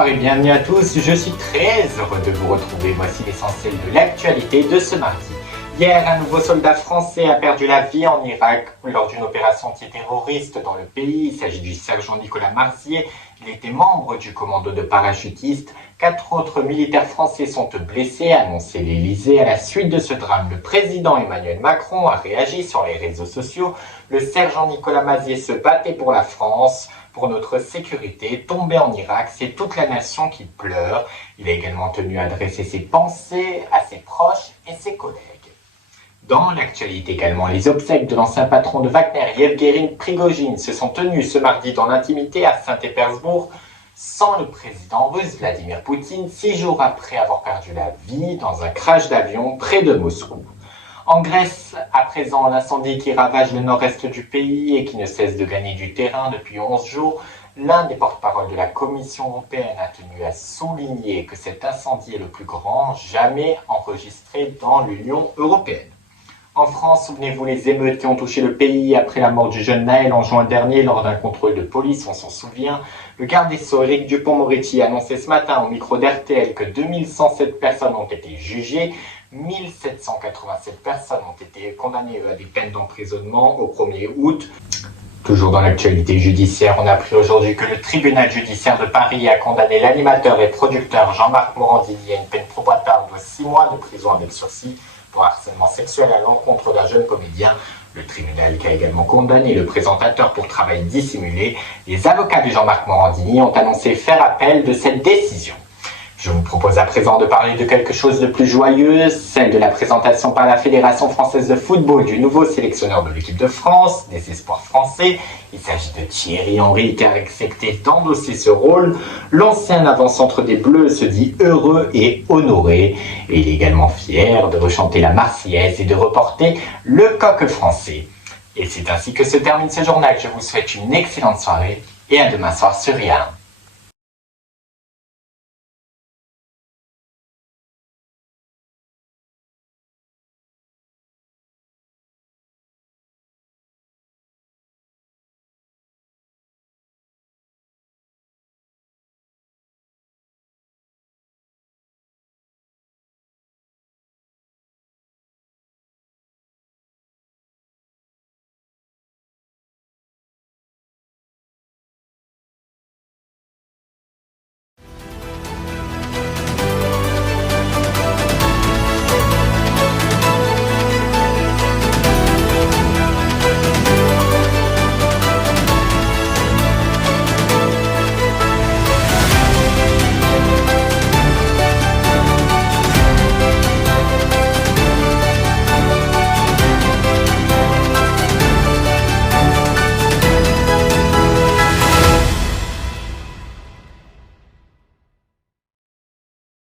Bonsoir et bienvenue à tous, je suis très heureux de vous retrouver. Voici l'essentiel de l'actualité de ce mardi. Hier, un nouveau soldat français a perdu la vie en Irak lors d'une opération antiterroriste dans le pays. Il s'agit du sergent Nicolas Marzier. Il était membre du commando de parachutistes. 4 autres militaires français sont blessés, a annoncé l'Elysée. À la suite de ce drame, le président Emmanuel Macron a réagi sur les réseaux sociaux. Le sergent Nicolas Marzier se battait pour la France, pour notre sécurité. Tombé en Irak, c'est toute la nation qui pleure. Il a également tenu à adresser ses pensées à ses proches et ses collègues. Dans l'actualité également, les obsèques de l'ancien patron de Wagner, Yevgeny Prigojine, se sont tenues ce mardi dans l'intimité à Saint-Pétersbourg, sans le président russe Vladimir Poutine, 6 jours après avoir perdu la vie dans un crash d'avion près de Moscou. En Grèce, à présent, l'incendie qui ravage le nord-est du pays et qui ne cesse de gagner du terrain depuis 11 jours, l'un des porte-parole de la Commission européenne a tenu à souligner que cet incendie est le plus grand jamais enregistré dans l'Union européenne. En France, souvenez-vous les émeutes qui ont touché le pays après la mort du jeune Naël en juin dernier lors d'un contrôle de police, on s'en souvient. Le garde des Sceaux Éric Dupond-Moretti a annoncé ce matin au micro d'RTL que 2107 personnes ont été jugées, 1787 personnes ont été condamnées à des peines d'emprisonnement au 1er août. Toujours dans l'actualité judiciaire, on a appris aujourd'hui que le tribunal judiciaire de Paris a condamné l'animateur et producteur Jean-Marc Morandini à une peine probatoire de 6 mois de prison avec sursis pour harcèlement sexuel à l'encontre d'un jeune comédien. Le tribunal qui a également condamné le présentateur pour travail dissimulé. Les avocats de Jean-Marc Morandini ont annoncé faire appel de cette décision. Je vous propose à présent de parler de quelque chose de plus joyeux, celle de la présentation par la Fédération française de football du nouveau sélectionneur de l'équipe de France, des espoirs français. Il s'agit de Thierry Henry qui a accepté d'endosser ce rôle. L'ancien avant-centre des Bleus se dit heureux et honoré. Et il est également fier de rechanter la Marseillaise et de reporter le coq français. Et c'est ainsi que se termine ce journal. Je vous souhaite une excellente soirée et à demain soir sur RIA.